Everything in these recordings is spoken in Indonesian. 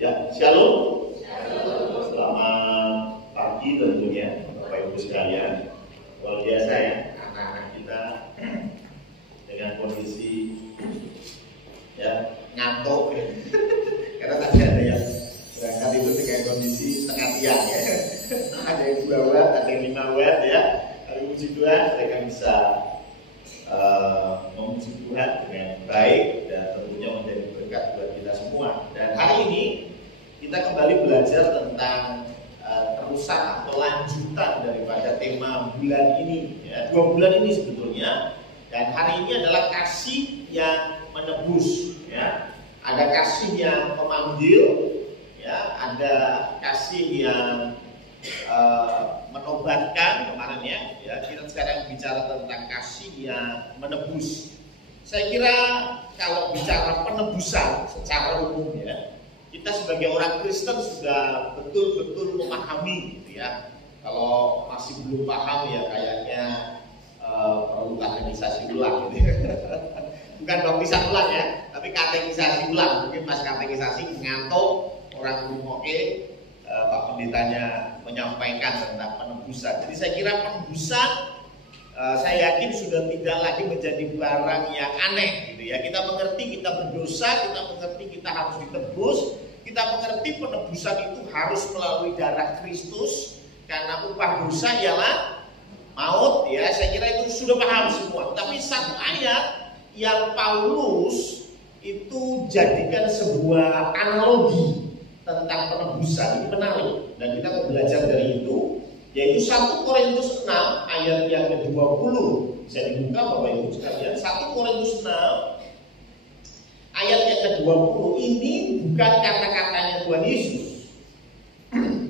Ya, shalom. Selamat pagi tentunya Bapak Ibu sekalian. Luar biasa ya, anak-anak kita dengan kondisi ya ngantuk ya. Karena tadi ada yang berangkat itu dengan kondisi setengah tiang ya. Ada yang 2 watt, ada yang 5 watt ya. Kalau puji Tuhan mereka bisa memuji Tuhan dengan baik dan tentunya menjadi berkat buat kita semua. Dan hari ini kita kembali belajar tentang terusan atau lanjutan daripada tema bulan ini ya, 2 bulan ini sebetulnya. Dan hari ini adalah kasih yang menebus ya. Ada kasih yang memanggil ya, ada kasih yang menobatkan kemarin ya. Kita sekarang bicara tentang kasih yang menebus. Saya kira kalau bicara penebusan secara umum ya, kita sebagai orang Kristen sudah betul-betul memahami gitu ya. Kalau masih belum paham ya kayaknya perlu katekisasi ulang gitu ya. Bukan baptisan ulang ya, tapi katekisasi ulang. Mungkin pas katekisasi ngantuk orang rumoke Pak Pendetanya menyampaikan tentang penebusan. Jadi saya kira penebusan saya yakin sudah tidak lagi menjadi barang yang aneh gitu ya. Kita mengerti kita berdosa, kita mengerti kita harus ditebus, kita mengerti penebusan itu harus melalui darah Kristus karena upah dosa ialah maut ya. Saya kira itu sudah paham semua. Tapi satu ayat yang Paulus itu jadikan sebuah analogi tentang penebusan ini menarik dan kita akan belajar dari itu, yaitu 1 Korintus 6 ayat yang ke-20. Bisa dibuka Bapak Ibu sekalian, 1 Korintus 6 ayat yang ke-20. Ini bukan kata-katanya Tuhan Yesus,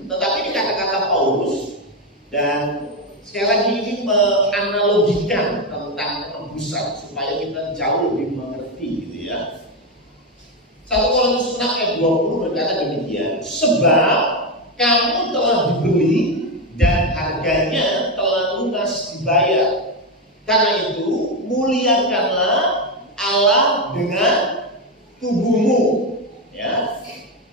tetapi ini kata-kata Paulus. Dan sekali lagi ini menganalogikan tentang penebusan supaya kita jauh lebih mengerti gitu ya. 1 Korintus 6 ayat 20 berkata demikian, sebab kamu telah dibeli dan harganya telah lunas dibayar. Karena itu muliakanlah Allah dengan tubuhmu. Ya.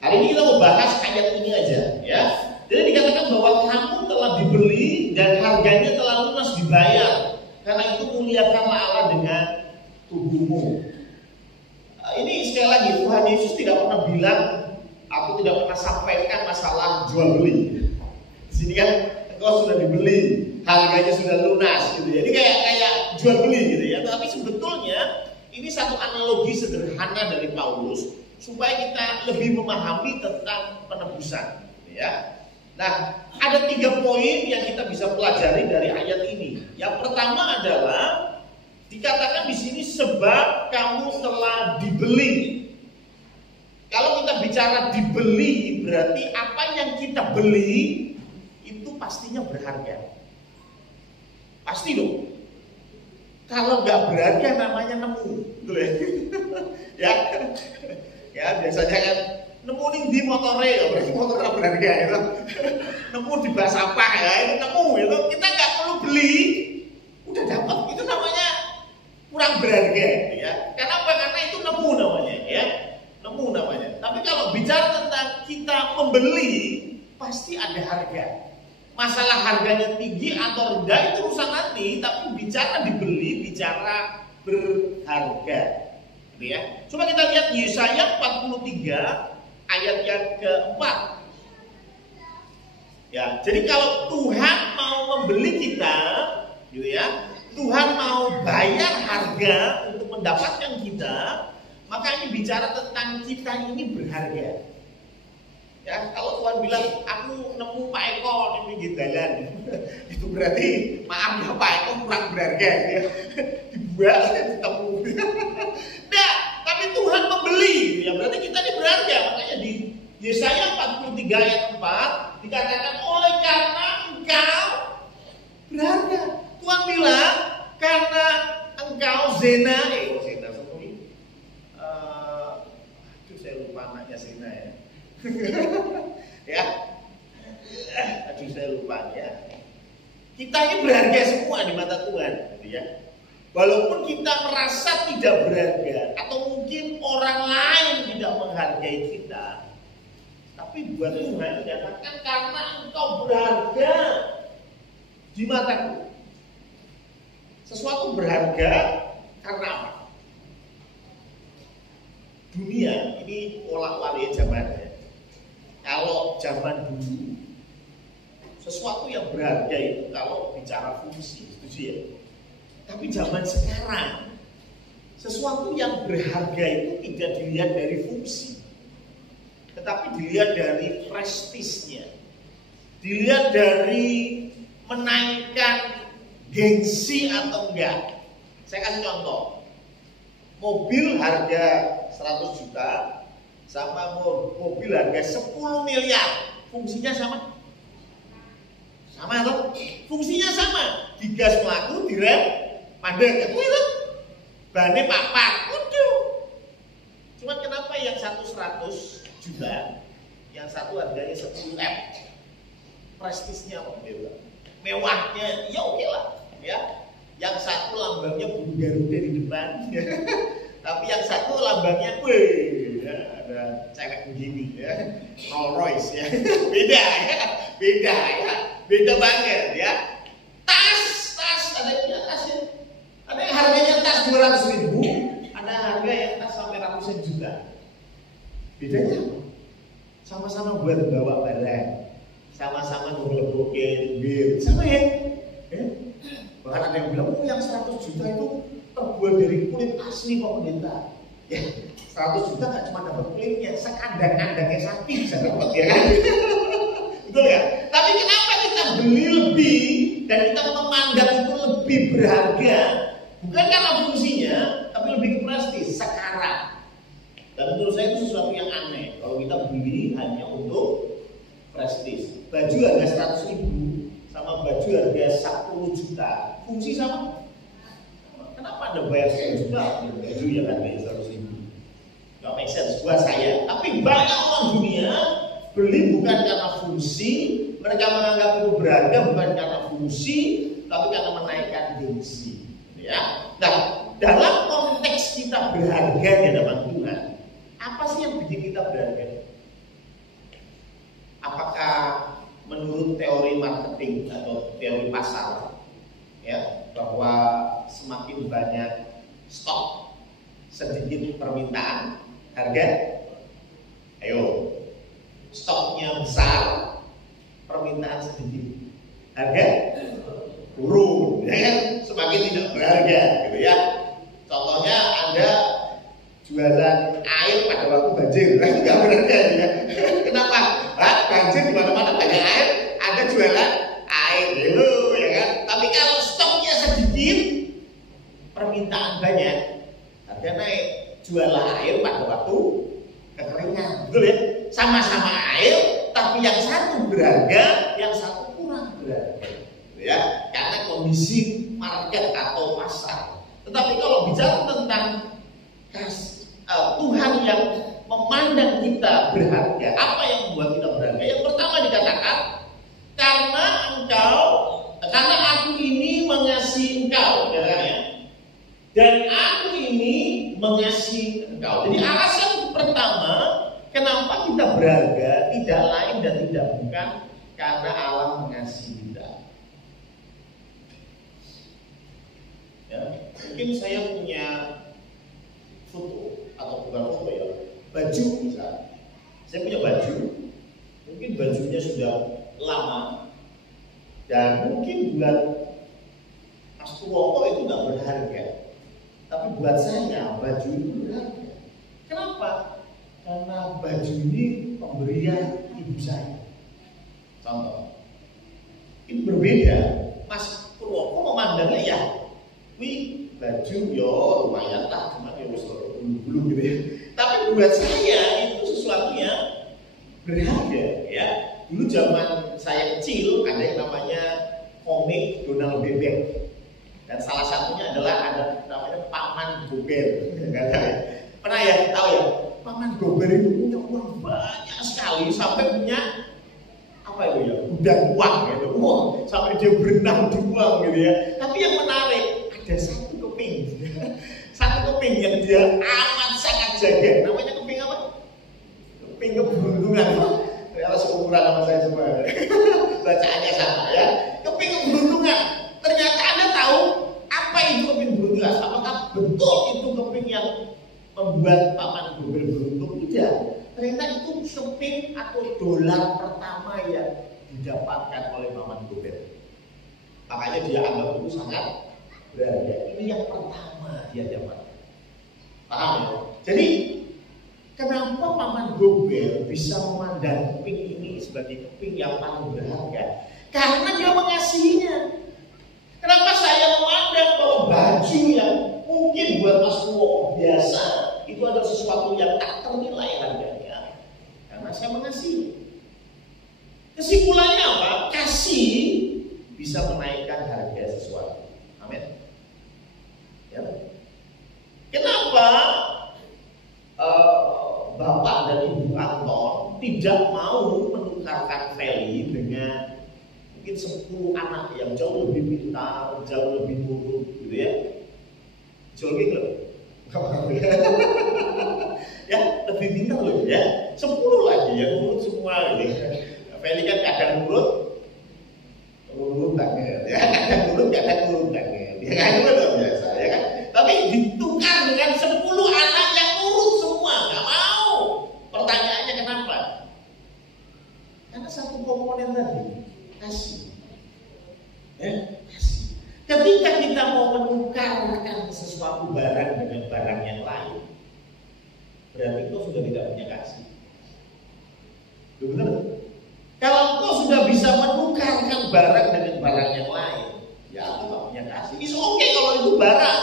Hari ini kita mau bahas ayat ini aja ya. Jadi dikatakan bahwa kamu telah dibeli dan harganya telah lunas dibayar. Karena itu muliakanlah Allah dengan tubuhmu. Ini sekali lagi Tuhan Yesus tidak pernah bilang atau tidak pernah sampaikan masalah jual beli. Di sini kan engkau sudah dibeli, harganya sudah lunas gitu. Jadi kayak jual beli gitu ya. Tapi sebetulnya ini satu analogi sederhana dari Paulus supaya kita lebih memahami tentang penebusan gitu ya. Nah, ada 3 poin yang kita bisa pelajari dari ayat ini. Yang pertama adalah dikatakan di sini sebab kamu telah dibeli. Kalau kita bicara dibeli berarti apa yang kita beli itu pastinya berharga. Pasti dong. Kalau nggak berharga namanya nemu, betul ya? Ya biasanya kan nemu nih di motore, berarti motor berharga itu. Nemu di Basapah ya, itu nemu itu kita nggak perlu beli, udah dapat, itu namanya kurang berharga ya. Kenapa? Karena itu nemu namanya ya. Nemu namanya. Tapi kalau bicara tentang kita membeli pasti ada harga. Masalah harganya tinggi atau rendah itu urusan nanti, tapi bicara dibeli, bicara berharga. Gitu ya. Coba kita lihat Yesaya 43 ayat yang ke-4. Ya, jadi kalau Tuhan mau membeli kita, gitu ya. Tuhan mau bayar harga untuk mendapatkan kita, maka ini bicara tentang kita ini berharga. Ya, kalau Tuhan bilang aku nemu Pak Eko di pinggir jalan, itu berarti maaf ya Pak Eko kurang berharga ya. Dibuat ketemu. Nah, tapi Tuhan membeli, ya berarti kita ini berharga. Makanya di Yesaya 43 ayat 4 dikatakan oleh karena engkau berharga. Tuhan bilang karena engkau zina, zina seperti saya lupa anaknya zina ya. Ya, aduh saya lupa ya. Kita ini berharga semua di mata Tuhan, gitu ya. Walaupun kita merasa tidak berharga atau mungkin orang lain tidak menghargai kita, Tapi buat Tuhan dikatakan karena engkau berharga di mataku. Sesuatu berharga karena apa? Dunia ini pola-wali zamannya. Kalau zaman dulu sesuatu yang berharga itu kalau bicara fungsi, setuju ya? Tapi zaman sekarang sesuatu yang berharga itu tidak dilihat dari fungsi, tetapi dilihat dari prestisnya, dilihat dari menaikkan gengsi atau enggak. Saya kasih contoh, mobil harga 100 juta sama mobil harga 10 miliar, fungsinya sama? Sama atau? Fungsinya sama, digas melaku, direm, mandek, itu bannya papat, udah. Cuman kenapa yang satu 100 juta, yang satu harganya 10 M, prestisnya apa? Mewahnya, ya oke lah, ya. Yang satu lambangnya burung garuda di depan, ya. Tapi yang satu lambangnya, ya, ada cewek begini, ya, Rolls Royce, ya, beda ya, beda banget, ya. Tas, ada yang tasnya, ada yang harganya tas 200.000, ada harga yang tas sampai ratusan juta. Bedanya apa? Sama-sama buat bawa barang, sama-sama ngelebokin bir, sama ya. Bahkan ada yang bilang, yang 100 juta itu terbuat dari kulit asli kok pendeta. Ya, 100 juta gak cuma dapat kulitnya, sekandang-kandangnya sapi bisa dapat, ya kan? Betul ya? Tapi kenapa kita beli lebih dan kita memandang itu lebih berharga? Bukan karena fungsinya, tapi lebih ke prestis sekarang. Dan menurut saya itu sesuatu yang aneh kalau kita beli hanya untuk prestis. Baju harga 100.000 sama baju harga 10 juta, fungsi sama? Kenapa Anda bayar 10 juta baju yang harganya 100.000? Gak make sense buat saya. Tapi banyak orang dunia beli bukan karena fungsi, mereka menganggap itu berharga bukan karena fungsi, tapi karena menaikkan gengsi. Ya. Nah, dalam konteks kita berharga di hadapan Tuhan, apa sih yang bikin kita berharga? Apakah menurut teori marketing atau teori pasar, ya, bahwa semakin banyak stok, sedikit permintaan, harga? Ayo, stoknya besar, permintaan sedikit, harga turun, ya kan? Semakin tidak berharga, gitu ya. Contohnya Anda jualan air pada waktu banjir, nggak berharga ya. Kenapa? Banjir di mana-mana banyak air, Anda jualan air, ya kan? Tapi kalau stoknya sedikit, permintaan banyak, harga naik. Jualah air pada waktu kekeringan, betul ya? Sama-sama air, tapi yang satu berharga, yang satu kurang berharga, ya? Karena kondisi market atau pasar. Tetapi kalau bicara tentang Tuhan yang memandang kita berharga, apa yang membuat kita berharga? Yang pertama dikatakan, karena aku ini mengasihi engkau, ya. Dan aku ini mengasihi engkau. Jadi alasan pertama kenapa kita berharga tidak lain dan tidak bukan karena Allah mengasihi kita. Ya, mungkin saya punya foto atau bukan foto ya, baju misalnya. Saya punya baju, mungkin bajunya sudah lama dan mungkin buat Mas Purwoko itu nggak berharga. Tapi buat saya baju itu berharga. Kenapa? Karena baju ini pemberian ibu saya. Contoh, ini berbeda. Mas Purwoko memandangnya ya, wih baju yo lumayan lah, cuma ya belum gitu ya. Tapi buat saya itu sesuatu yang berharga, ya. Dulu zaman saya kecil ada yang namanya komik Donald Bebek. Dan salah satunya adalah ada namanya Paman Gober. Pernah ya tahu ya? Paman Gober itu punya uang banyak sekali sampai punya apa itu ya? Gudang uang gitu. Wah, sampai dia berenang di uang gitu ya. Tapi yang menarik ada satu keping. Satu keping yang dia amat sangat jaga. Namanya keping apa? Keping keberuntungan. membuat paman Gobel beruntung, tidak. Ternyata itu keping atau dolar pertama yang didapatkan oleh paman Gobel. Makanya dia anggap itu sangat berharga. Ini yang pertama dia dapatkan. Paham ya? Jadi kenapa paman Gobel bisa memandang keping ini sebagai keping yang paling berharga? Karena dia mengasihinya. Kenapa saya memandang bahwa baju yang mungkin buat Mas Wo biasa itu adalah sesuatu yang tak ternilai harganya? Karena saya mengasihi. Kesimpulannya apa? Kasih bisa menaikkan harga sesuatu. Amin. Ya. Kenapa Bapak dan Ibu Anton tidak mau menukarkan Feli dengan mungkin 10 anak yang jauh lebih pintar, jauh lebih nurut, gitu ya? Jauh gitu loh. Ya, lebih pintar loh ya. 10 lagi ya, nurut semua gitu. Feli kan kadang nurut banget, ya. Kadang nurut banget. Ya kan itu luar biasa, ya kan? Tapi ditukar dengan 10 anak yang nurut semua, nggak mau. Pertanyaannya kenapa? Karena satu komponen tadi, kasih. Ya, kasih. Ketika kita mau menukarkan sesuatu barang dengan barang yang lain, berarti kau sudah tidak punya kasih. Benar? Kalau kau sudah bisa menukarkan barang dengan barang yang lain, ya tidak punya kasih. It's okay kalau itu barang.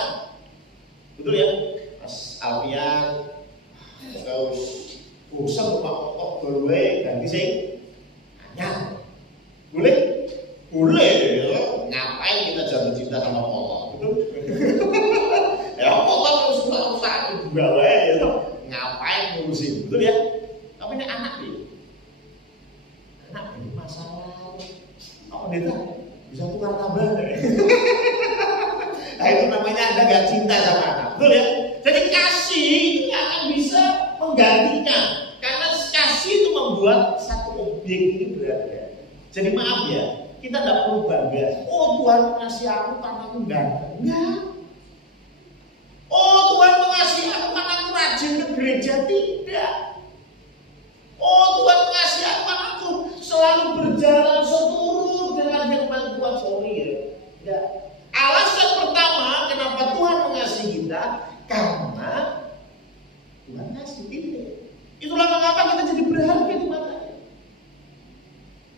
Betul ya? Mas Alfian, kau usah kok dulu ganti sih. Hanya boleh? Boleh ya. Ngapain kita jatuh cinta sama motor? Betul? Ya motor harus usaha juga ya. Ngapain ngurusin? Betul ya? Tapi ini anak nih. Anak ini masalah. Apa dia bisa tukar tambah? Nah itu namanya Anda gak cinta sama anak. Betul ya? Jadi kasih itu akan bisa menggantikan. Karena kasih itu membuat satu objek ini berharga. Jadi maaf ya, kita tidak perlu bangga. Oh Tuhan mengasihi aku karena aku ganteng. Enggak. Oh Tuhan mengasihi aku karena aku rajin ke gereja. Tidak. Oh Tuhan mengasihi aku karena aku selalu berjalan seturut dengan firman Tuhan. Sorry ya. Tidak. Alasan pertama kenapa Tuhan mengasihi kita, karena Tuhan kasih kita. Itulah mengapa kita jadi berharga di matanya.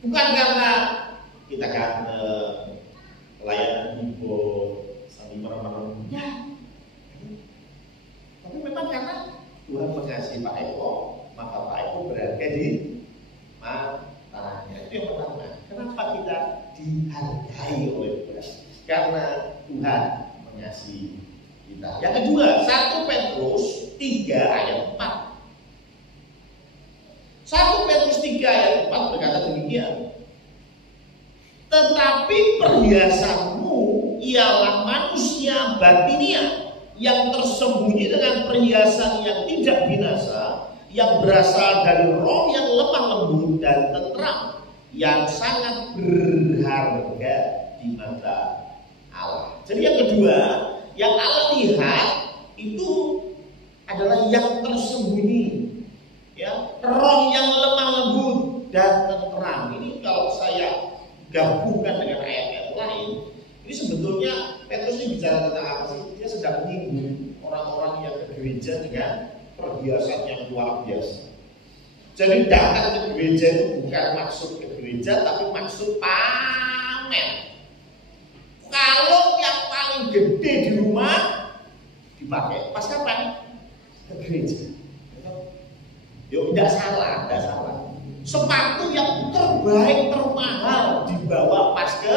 Bukan karena kita ganteng, pelayanan ibu sambil merem-merem. Ya. Tapi memang karena Tuhan mengasihi Pak Eko, maka Pak Eko berharga di matanya. Itu yang pertama. Kenapa kita dihargai oleh Tuhan? Karena Tuhan mengasihi kita. Yang kedua, 1 Petrus 3 ayat 4. 1 Petrus 3 ayat 4 berkata demikian. Tetapi perhiasanmu ialah manusia batinia yang tersembunyi dengan perhiasan yang tidak binasa, yang berasal dari roh yang lemah lembut dan tentram, yang sangat berharga di mata Allah. Jadi yang kedua, yang Allah lihat itu adalah yang tersembunyi, ya, roh yang lemah lembut dan tentram. Ini kalau saya gabungkan dengan ayat-ayat lain, ini sebetulnya Petrus ini bicara tentang apa sih? Dia sedang menyinggung orang-orang yang ke gereja dengan perhiasan yang luar biasa. Jadi datang ke gereja itu bukan maksud ke gereja, tapi maksud pamer. Kalau yang paling gede di rumah dipakai pas kapan? Ke gereja. Yo tidak salah, tidak salah. Sepatu yang terbaik, termahal dibawa pas ke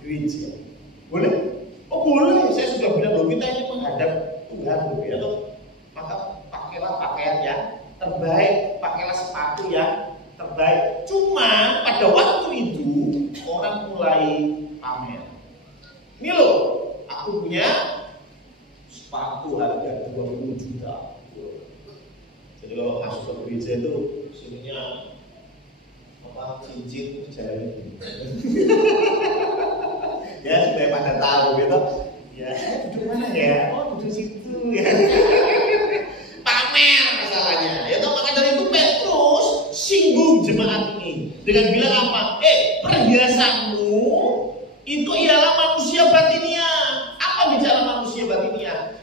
gereja. Boleh? Oh boleh. Saya sudah bilang loh, kita ini menghadap Tuhan loh, ya loh. Maka pakailah pakaian yang terbaik, pakailah sepatu yang terbaik. Cuma pada waktu itu orang mulai pamer. Ini loh, aku punya sepatu harga 20 juta. Jadi kalau masuk ke gereja itu sebenarnya apa cincin jari. Ya supaya pada tahu gitu. Ya duduk mana ya? Oh duduk situ ya.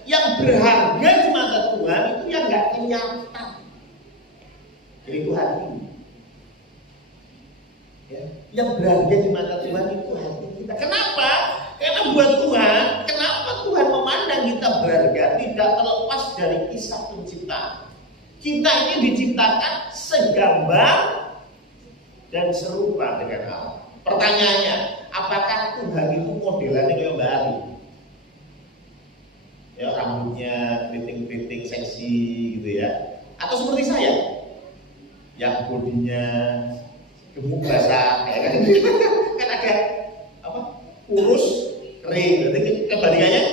yang berharga di mata Tuhan itu yang nggak kelihatan, yaitu hati. Ya, yang berharga di mata Tuhan itu hati kita. Kenapa? Karena buat Tuhan, kenapa Tuhan memandang kita berharga tidak terlepas dari kisah penciptaan. Kita ini diciptakan segambar dan serupa dengan Allah. Pertanyaannya, apakah Tuhan itu modelannya kayak Mbak Ari? Ya, rambutnya keriting-keriting seksi gitu ya. Atau seperti saya, yang bodinya gemuk basah, ya kan? Kan ada apa? Kurus, kering. Berarti kebalikannya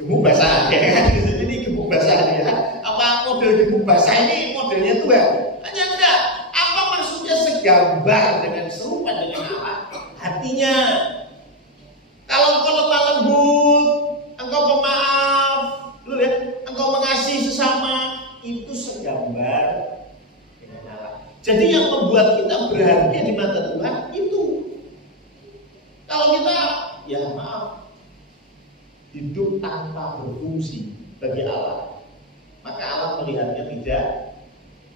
gemuk basah, ya kan? Jadi gemuk basah ya. Apa model gemuk basah ini modelnya Tuhan? Hanya enggak. Apa maksudnya segambar dengan serupa dengan Allah? Hatinya. Kalau engkau lemah lembut, engkau pemaaf, engkau mengasihi sesama, itu segambar dengan Allah. Jadi yang membuat kita berharga di mata Tuhan itu. Kalau kita, ya maaf, hidup tanpa berfungsi bagi Allah, maka Allah melihatnya tidak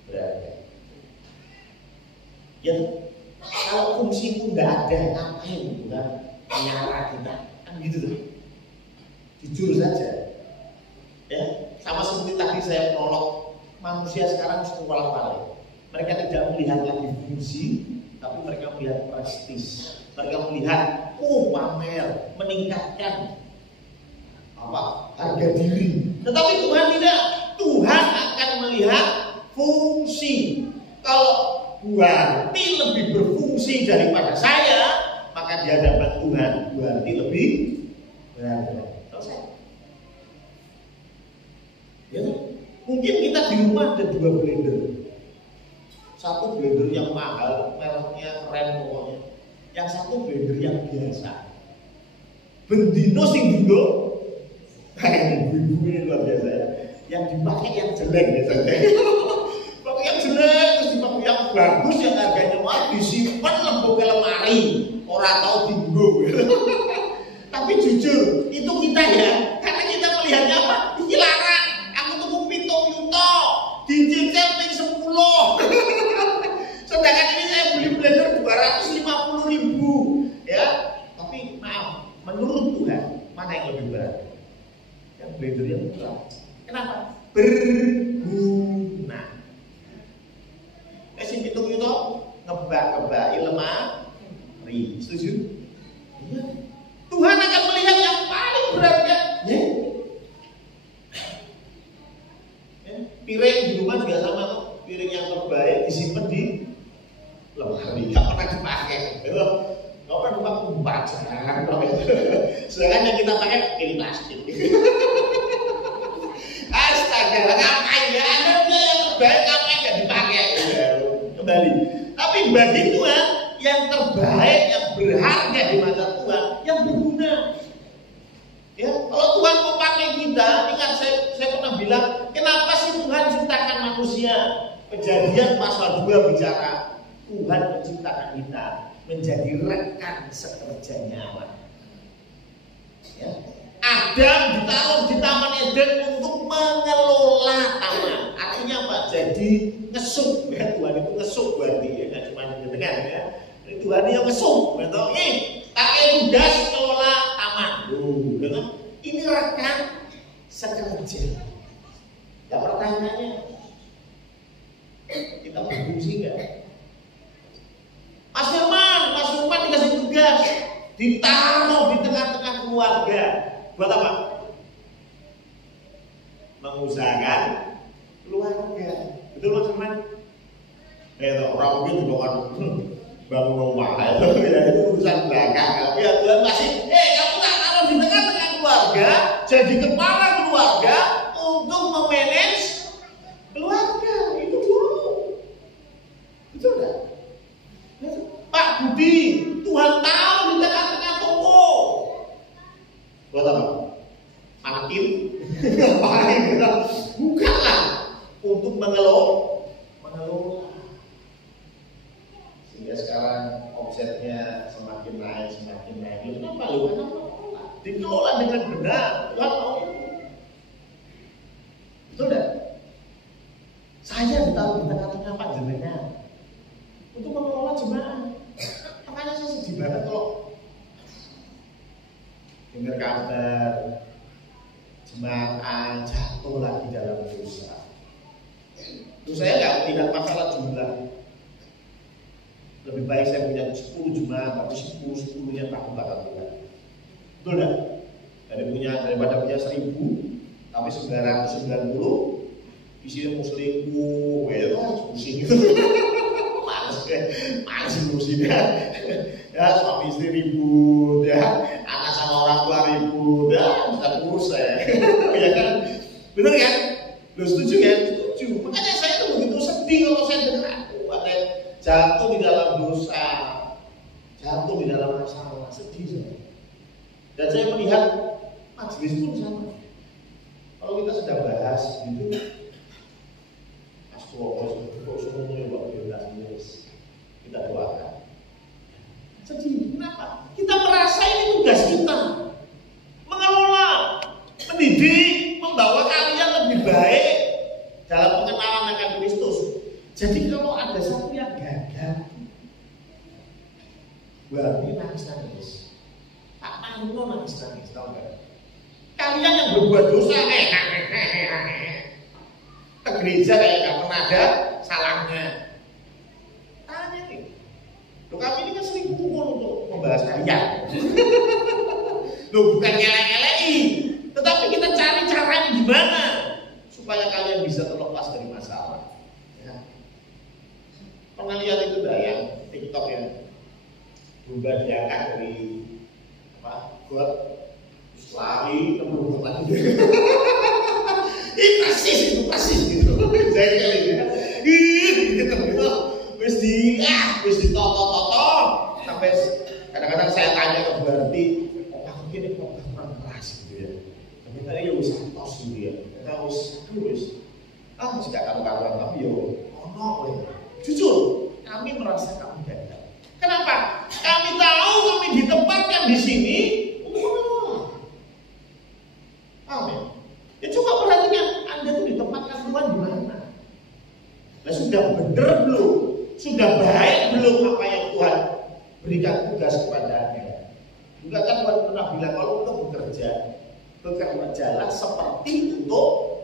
berharga. Ya, kalau fungsi itu tidak ada, ngapain Tuhan menyala kita? Kan gitu tuh. Jujur saja. Ya, sama seperti tadi saya prolog, manusia sekarang sekolah balik. Mereka tidak melihat lagi fungsi, tapi mereka melihat prestis. Mereka melihat, pamer, meningkatkan apa? Harga diri. Tetapi Tuhan tidak. Tuhan akan melihat fungsi. Kalau Buarti lebih berfungsi daripada saya, maka di hadapan Tuhan Buarti lebih berharga. Selesai. Ya, mungkin kita di rumah ada 2 blender. Satu blender yang mahal, mereknya keren pokoknya. Yang satu blender yang biasa. Bendino sing dinggo, kayak ibu-ibu ini luar biasa ya. Yang dipakai yang jelek biasanya. Pakai yang jelek terus dipakai yang bagus yang harganya mahal, disimpan lembut ke lemari, orang tahu dinggo. Tapi jujur itu kita ya, karena kita melihatnya apa? Ini larang. Aku tuku pitung yuto, dicicil ping 10. Sedangkan ini saya beli blender 250.000, ya. Tapi maaf, menurut Tuhan mana yang lebih berat? Yang blender yang murah. Kenapa? Berguna. Si pitung yuto ngebak-ngebaki lemari. Setuju? Ya. Tuhan akan melihat yang paling berharga. Ya. Piring di rumah juga sama tuh. Piring yang terbaik disimpan di lemari, nggak pernah dipakai. Nggak pernah dipakai pembajakan. Sedangkan yang kita pakai piring plastik. Astaga, ngapain ya? Anda punya yang terbaik ngapain nggak dipakai? Kembali. Tapi bagi Tuhan yang terbaik, yang berharga di mata Tuhan, yang berguna. Ya, kalau Tuhan mau pakai kita, ingat saya pernah bilang, kenapa sih Tuhan ciptakan manusia? Kejadian pasal 2 bicara, Tuhan menciptakan kita menjadi rekan sekerjanya Allah. Ya. Adam ditaruh di Taman Eden untuk mengelola taman. Artinya apa? Jadi ngesuk. Ya, Tuhan itu ngesuk berarti ya, nggak cuma dengar ya. Tuhan itu ngesuk. Betul? Pakai tugas kelola taman. Dengan ini rekan sekerja. Ya pertanyaannya, kita berfungsi nggak? Mas Firman dikasih tugas, ditaruh di tengah-tengah keluarga. Buat apa? Mengusahakan keluarga. Betul Mas Firman? Orang mungkin juga kan bangun rumah itu urusan belakang. Tapi ya Tuhan masih, kamu tak taruh di tengah-tengah keluarga, jadi kepala keluarga untuk memanage keluarga. Itu dulu. Betul nggak? Pak Budi, Tuhan tahu di tengah-tengah toko. Buat apa? Parkir? Ngapain kita? Bukanlah untuk mengelola. Sehingga sekarang omsetnya semakin naik. Kenapa? Karena dikelola dengan benar. Tuhan tahu itu. jatuh lagi dalam dosa. Itu saya tidak masalah jumlah. Lebih baik saya punya 10 jemaat, tapi 10-10-nya takut akan Tuhan. Betul enggak? Daripada punya 1000, tapi 990 isinya muslimku, pusing gitu. Males ngurusinnya. Ya suami istri ribut, ya anak sama orang tua ribut, ya sudah urus saya. Ya kan? Bener kan? Lo setuju kan? Setuju. Makanya saya tuh begitu sedih kalau saya dengar ada jatuh di dalam dosa, jatuh di dalam masalah, sedih saya. Dan saya melihat majelis pun sama. Kalau kita sedang bahas gitu, kita doakan. Sedih, kenapa? Kita merasa ini tugas kita, mengelola, mendidik, membawa kalian lebih baik dalam pengenalan akan Kristus. Jadi kalau ada satu yang gagal, berarti nangis-nangis. Pak Manu nangis-nangis, tahu nggak? Kalian yang berbuat dosa, ke gereja kayak nggak pernah ada salahnya. Tanya nih, loh kami ini kan sering kumpul untuk membahas kalian. Loh bukan ngelek-ngeleki, tetapi kita cari caranya gimana supaya kalian bisa terlepas dari masalah. Ya. Pernah lihat itu yang TikTok ya, berubah diangkat dari buat lari temurun lagi. Ini persis gitu. Saya kali ya. Gitu. Wis ditoto sampai kadang-kadang saya tanya ke Berarti, aku gini kok kurang keras gitu ya. Tapi tadi ya wis santos gitu ya. Kita wis sudah karu-karuan tapi yo ono ya. Jujur, kami merasa kami gagal. Kenapa? Kami tahu kami ditempatkan di sini. Amin. Ya coba perhatikan, Anda itu ditempatkan Tuhan di mana? Nah, sudah benar belum? Sudah baik belum apa yang Tuhan berikan tugas kepada Anda? Juga kan Tuhan pernah bilang kalau untuk bekerjalah seperti untuk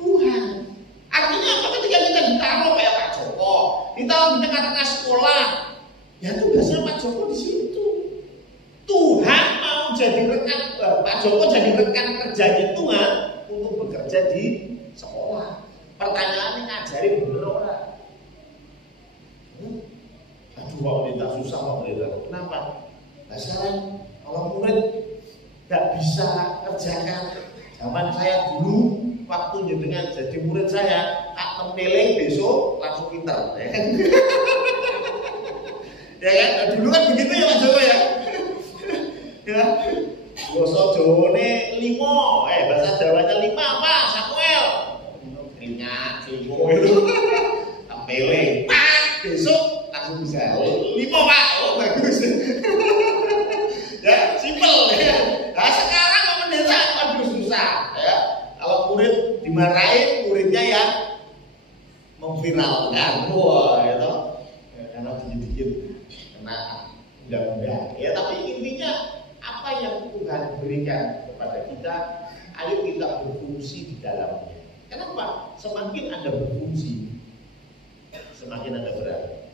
Tuhan. Artinya apa? Ketika kita ditaruh kayak Pak Joko, ditaruh di tengah-tengah sekolah, ya tugasnya Pak Joko di situ. Tuhan mau jadi rekan, Pak Joko jadi rekan kerjanya Tuhan untuk bekerja di sekolah. Pertanyaannya ngajari bener orang. Aduh, mau tidak susah mau tidak. Kenapa? Nah sekarang kalau murid tidak bisa kerjakan. Zaman saya dulu waktu dengan jadi murid saya, tak tempeling besok langsung pinter. Ya kan? Nah, dulu kan begitu ya Pak Joko ya. Ya, basa Jawane 5, bahasa Jawanya 5 apa? Samuel. Keringat, limo itu. Tampele, Pak, besok langsung bisa. 5 Pak, bagus. Ya, simpel ya. Nah, sekarang kalau pendeta aduh susah ya. Kalau murid dimarahin, muridnya yang memviralkan. Wah, ya toh. Karena dikit-dikit kena undang-undang. Ya, tapi intinya apa yang Tuhan berikan kepada kita, ayo kita berfungsi di dalamnya. Kenapa? Semakin Anda berfungsi, semakin Anda berani.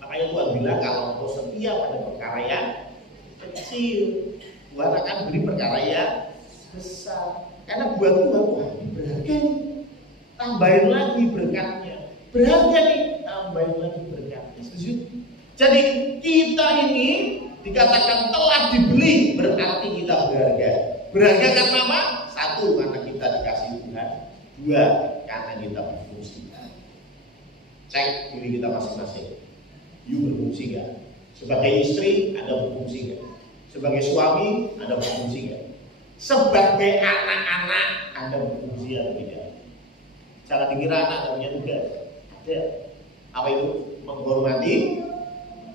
Makanya Tuhan bilang kalau engkau setia pada perkara yang kecil, Tuhan akan beri perkara yang besar. Karena buat Tuhan, wah ini berharga nih, tambahin lagi berkatnya. Berharga nih, tambahin lagi berkatnya. Setuju? Jadi kita ini dikatakan telah dibeli, berarti kita berharga. Berharga karena apa? 1, karena kita dikasih Tuhan. 2, karena kita berfungsi. Cek diri kita masing-masing. You berfungsi gak? Sebagai istri, Anda berfungsi gak? Sebagai suami, Anda berfungsi gak? Sebagai anak-anak, Anda berfungsi atau tidak? Jangan dikira anak punya tugas. Ada. Apa itu? Menghormati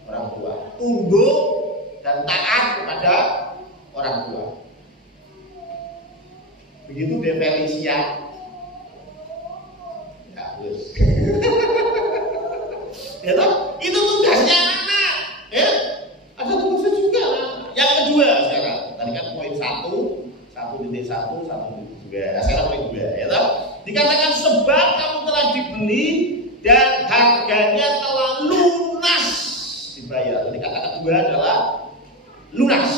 orang tua, tunduk dan taat kepada orang tua. Begitu dia Felicia. Ya, terus. Ya toh, itu tugasnya anak. Ya, ada tugasnya juga. Yang kedua sekarang, tadi kan poin 1.1, satu juga, sekarang juga, ya toh? Dikatakan sebab kamu telah dibeli dan harganya telah lunas dibayar. Jadi kata kedua adalah lunas.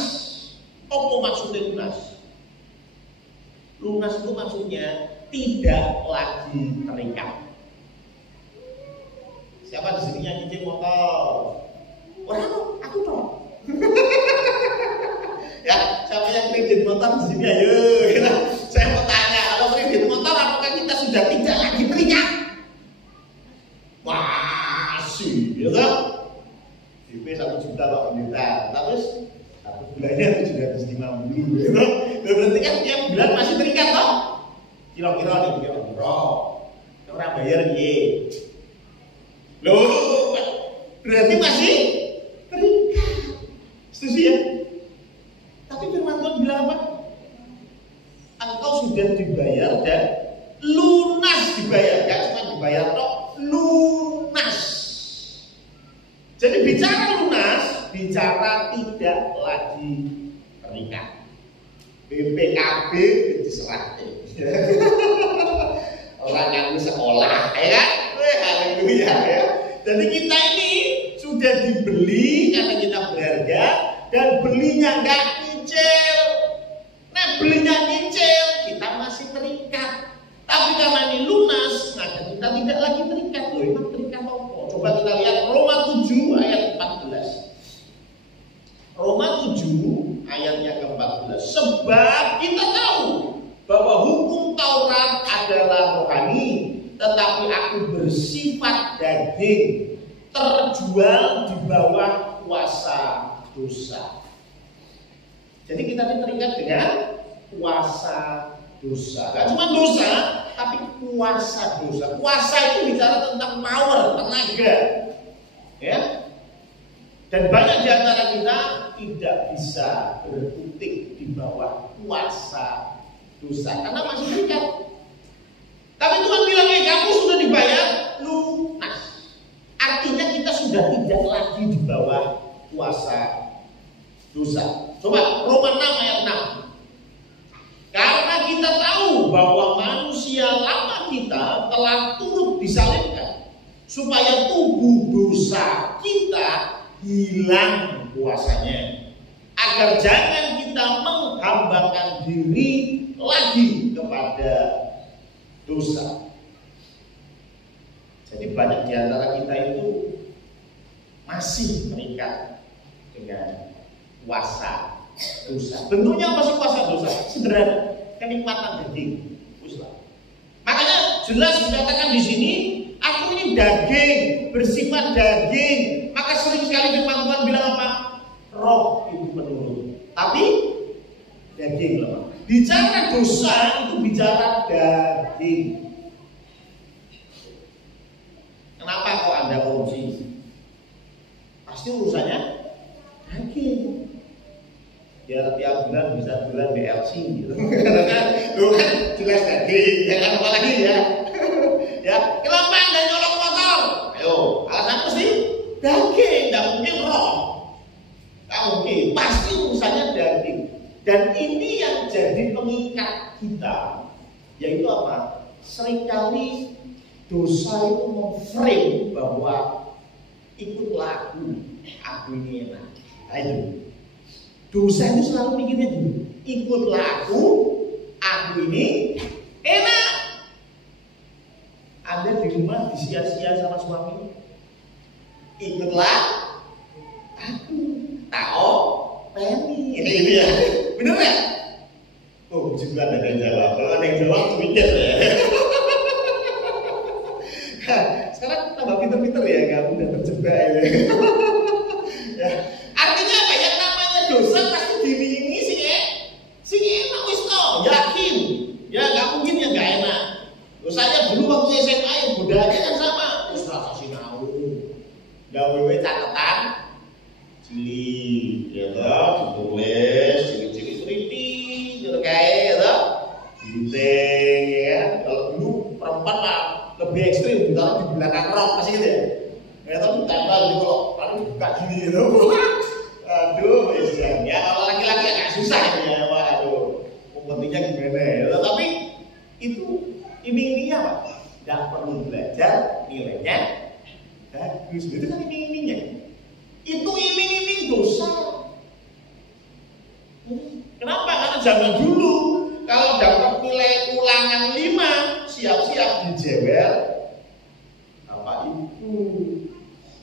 Apa maksudnya lunas? Lunas itu maksudnya tidak lagi terikat. Siapa di sini yang nyicil motor? Orang aku toh. Ya, siapa yang kredit motor di sini ayo. Saya mau tanya, kalau kredit motor apakah kita sudah tidak lagi terikat? Masih, gitu. DP 1 juta Pak Pendeta, terus satu bulannya 750, gitu. Berarti kan tiap bulan masih terikat toh? Kira-kira nih, kira-kira. Orang bayar ye. Loh, berarti masih terikat. Setuju ya? Tapi firman Tuhan bilang apa? Engkau sudah dibayar dan lunas dibayar. Gak cuma dibayar toh, lunas. Jadi bicara lunas, bicara tidak lagi terikat. BPKB diserah. Orang yang sekolah, ya kan? Haleluya ya. Jadi kita ini sudah dibeli karena kita berharga dan belinya nggak nyicil. Nah belinya nyicil kita masih terikat. Tapi karena ini lunas, maka kita tidak lagi terikat. Loh, itu terikat apa? Coba kita lihat Roma 7 ayat 14. Roma 7 ayatnya ke-14. Sebab kita tahu bahwa hukum Taurat adalah rohani, tetapi aku bersifat daging, terjual di bawah kuasa dosa. Jadi kita terikat dengan kuasa dosa. Gak cuma dosa, tapi kuasa dosa. Kuasa itu bicara tentang power, tenaga. Ya. Dan banyak di antara kita tidak bisa berkutik di bawah kuasa dosa karena masih terikat. Tapi Tuhan bilang, kamu sudah dibayar lunas. Artinya kita sudah tidak lagi di bawah kuasa dosa. Coba Roma 6 ayat 6. Karena kita tahu bahwa manusia lama kita telah turut disalibkan, supaya tubuh dosa kita hilang kuasanya, agar jangan kita menghambakan diri lagi kepada dosa. Jadi banyak di antara kita itu masih terikat dengan kuasa dosa. Bentuknya apa sih kuasa dosa? Sederhana, kenikmatan daging. Makanya jelas dikatakan di sini, aku ini daging, bersifat daging. Maka sering sekali firman Tuhan bilang apa? Roh itu menurun, tapi daging lemah. Bicara dosa itu bicara daging. Kenapa kok Anda korupsi? Pasti urusannya daging. Biar tiap bulan bisa bulan BLC gitu. Karena kan jelas daging. Ya kan apalagi ya. Ya, kenapa Anda nyolong motor? Ayo, alasan pasti daging, tidak mungkin roh. Tidak mungkin, pasti urusannya daging. Dan ini yang jadi pengikat kita, yaitu apa? Seringkali dosa itu memframe bahwa ikut lagu, aku ini enak. Ayo, dosa itu selalu mikirnya dulu, ikut lagu, aku ini enak. Anda di rumah disia-sia sama suami, ikutlah aku, tahu, penny, ini ya. Bener ya? Oh, juga ada yang jawab. Kalau ada yang jawab, mikir ya. Sekarang tambah pinter-pinter ya, gak mudah terjebak ya. Ya. Artinya apa? Yang namanya dosa pasti dimingi sih ya. Sih enak wis toh, yakin. Ya gak mungkin ya gak enak. Saya dulu waktu SMA yang budaya kan sama. Terus rasa sinau. Gawe catatan cilik, ya toh, ditulis cilik-cilik seriti, gitu kayak ya toh, gunting ya. Kalau dulu perempuan lah lebih ekstrim, ditaruh di belakang rok masih gitu ya. Ya toh ditambal gitu kalau paling buka gini gitu. Aduh, ya kalau laki-laki agak susah ya. Waduh, pentingnya gimana ya? perlu belajar, nilainya bagus. Itu kan iming-imingnya. Itu iming-iming dosa. Kenapa? Karena zaman dulu kalau dapat nilai ulangan 5, siap-siap dijewel Bapak Ibu.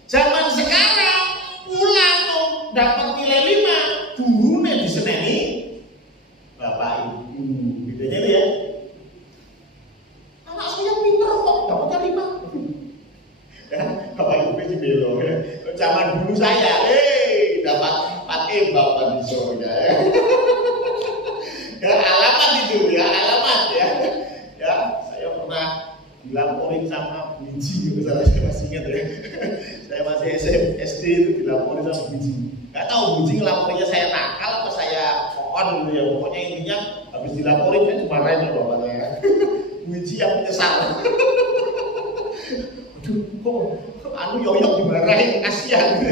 Zaman sekarang ulang dapat nilai 5, gurunya diseneni Bapak Ibu. Bedanya itu ya. Anak saya pintar kok dapatnya 5. Ya, Bapak Ibu sih belo. Zaman dulu saya, dapat 4 Bapak bisa ya. Ya alamat itu ya, alamat ya. Ya, saya pernah dilaporin sama biji gitu, saya masih ingat ya. Saya masih SD itu dilaporin sama biji. Gak tahu biji ngelaporinnya saya nakal apa saya pohon gitu ya. Pokoknya intinya habis dilaporin saya dimarahin sama bapak saya. Biji yang menyesal. Aduh, kok anu yoyok dimarahin, kasihan.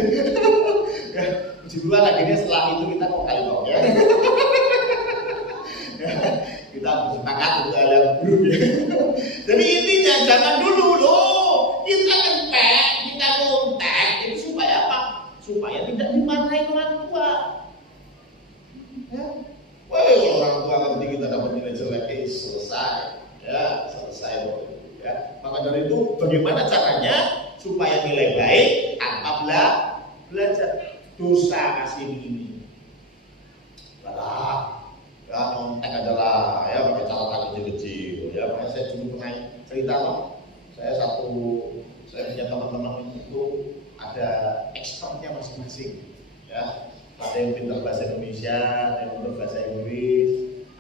Ya, puji Tuhan akhirnya setelah itu kita kok kali bawah ya. Kita bersepakat untuk hal yang buruk ya. Jadi intinya zaman dulu loh, kita kentek, kita kontak itu supaya apa? Supaya tidak dimarahin orang tua. Ya. Wah, orang tua nanti kita dapat nilai jelek, selesai, ya selesai ya. Maka dari itu bagaimana caranya supaya nilai baik tanpa belajar? Dosa kasih ini. Lah. Ya nontek adalah ya pakai catatan kecil-kecil ya. Makanya saya dulu pernah cerita loh, saya punya teman-teman itu ada expertnya masing-masing ya. Ada yang pintar bahasa Indonesia, ada yang pintar bahasa Inggris,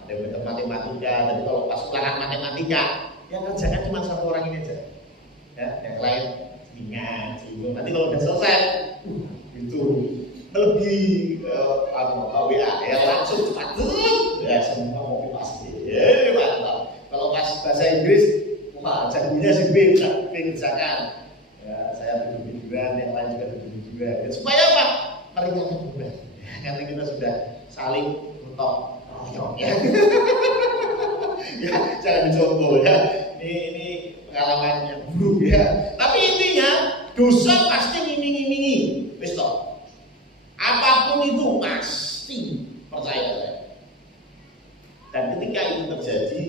ada yang pintar matematika. Jadi kalau pas ulangan matematika yang kerjakan cuma satu orang ini aja ya, yang lain ringan gitu. Nanti kalau udah selesai itu melebihi WA ya, langsung cepat ya, semua kopi pasti ya, mantap. Kalau pas bahasa Inggris wah jagonya si B kerjakan ya, saya tidur-tiduran, yang lain juga tidur-tiduran ya, supaya apa? Meringankan beban ya, karena kita sudah saling mentok royong ya. Ya jangan dicontoh ya, ini pengalaman yang buruk ya. Tapi intinya dosa pasti ngiming-ngimingi, betul. Apapun itu pasti, percaya saya. Dan ketika itu terjadi,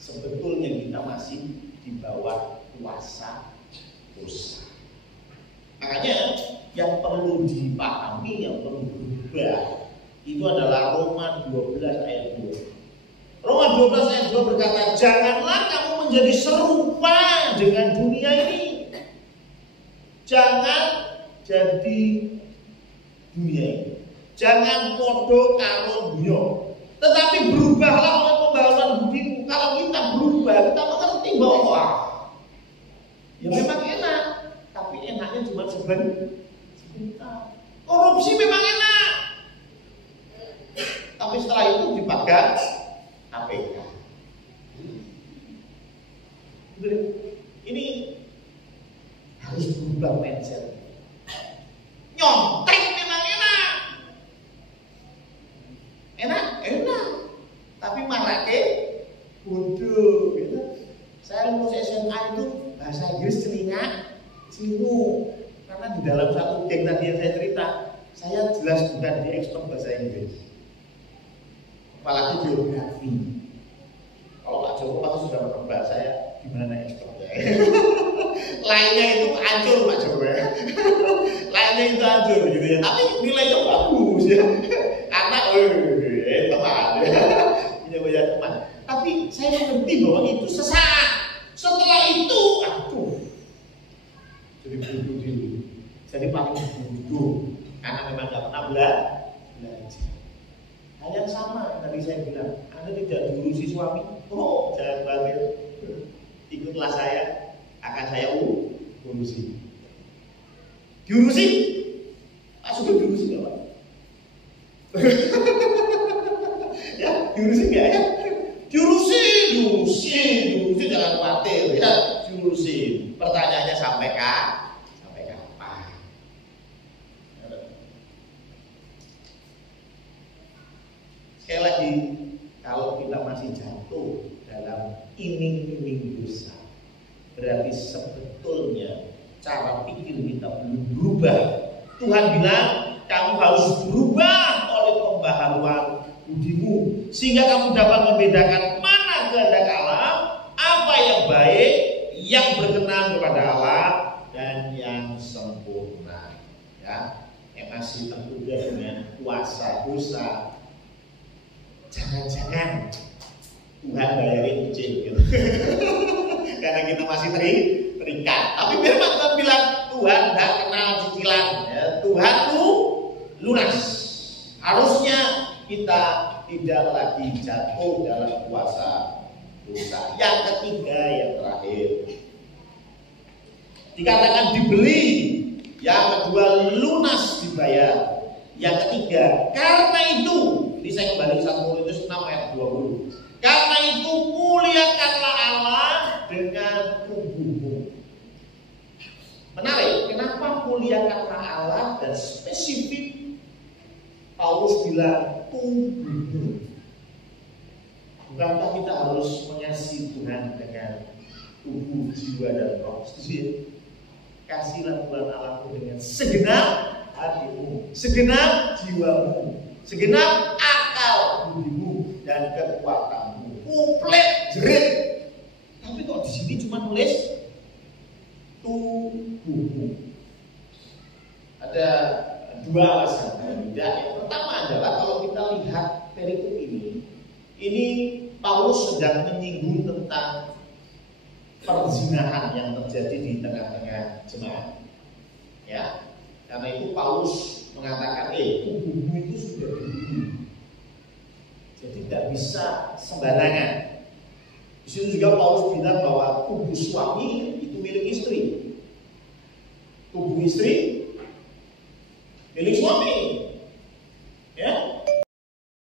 sebetulnya kita masih di bawah kuasa dosa. Makanya yang perlu dipahami, yang perlu berubah itu adalah Roma 12 ayat 2. Roma 12 ayat 2 berkata, janganlah kamu menjadi serupa dengan dunia ini. Jangan jadi dunia ini. Jangan podo karo dunia. Tetapi berubahlah oleh pembaharuan budimu. Kalau kita berubah, kita mengerti bahwa ya memang enak, tapi enaknya cuma sebentar. Korupsi memang enak, tapi setelah itu dipakai KPK. Ini harus berubah mindset. Nyontek memang enak, tapi marake bodoh gitu. Saya lulus SMA itu bahasa Inggris Cina, karena di dalam satu geng tadi yang saya cerita, saya jelas bukan di ekspor bahasa Inggris, apalagi geografi. Kalau Pak Joko pasti sudah menebak saya gimana ekspornya. Lainnya itu hancur Pak Joko ya. Lainnya itu hancur gitu ya. Tapi nilainya bagus ya. Karena teman ya. Punya banyak teman. Tapi saya mengerti bahwa itu sesat. Setelah itu, jadi bodoh dulu. Jadi paling bodoh. Karena memang nggak pernah belajar. Hal yang sama tadi saya bilang, Anda tidak diurusi suami, jangan khawatir, ikutlah saya, akan saya urusi. Diurusi? Sudah diurusi nggak Pak? Ya, diurusi nggak ya? Diurusi, jangan khawatir ya, diurusi. Pertanyaannya sampai kapan? Sekali lagi, kalau kita masih jatuh dalam iming-iming dosa, berarti sebetulnya cara pikir kita belum berubah. Tuhan bilang kamu harus berubah oleh pembaharuan budimu, sehingga kamu dapat membedakan mana kehendak Allah, apa yang baik, yang berkenan kepada Allah, dan yang sempurna. Ya, yang masih tergoda dengan kuasa dosa. Jangan-jangan Tuhan bayarin kecil gitu. Karena kita masih terikat. Tapi firman Tuhan bilang Tuhan tidak kenal cicilan. Ya, Tuhan itu lunas. Harusnya kita tidak lagi jatuh dalam kuasa dosa. Yang ketiga, yang terakhir, dikatakan dibeli. Yang kedua, lunas dibayar. Yang ketiga, karena itu, ini saya kembali 1 Korintus 6 ayat 20. Karena itu muliakanlah Allah dengan tubuhmu. Menarik, kenapa muliakanlah Allah dan spesifik Paulus bilang tubuhmu? Bukankah kita harus mengasihi Tuhan dengan tubuh, jiwa, dan roh? Kasihlah Tuhan Allahmu dengan segenap hatimu, segenap jiwamu, segenap akal budimu, dan kekuatanmu. Komplit jerit. Tapi kok di sini cuma nulis tubuhmu? Ada dua alasan. Yang pertama adalah kalau kita lihat perikop ini Paulus sedang menyinggung tentang perzinahan yang terjadi di tengah-tengah jemaat. Ya, karena itu Paulus mengatakan, tubuhmu itu sudah dibunuh. Jadi tidak bisa sembarangan. Di situ juga Paulus bilang bahwa tubuh suami itu milik istri, tubuh istri milik suami.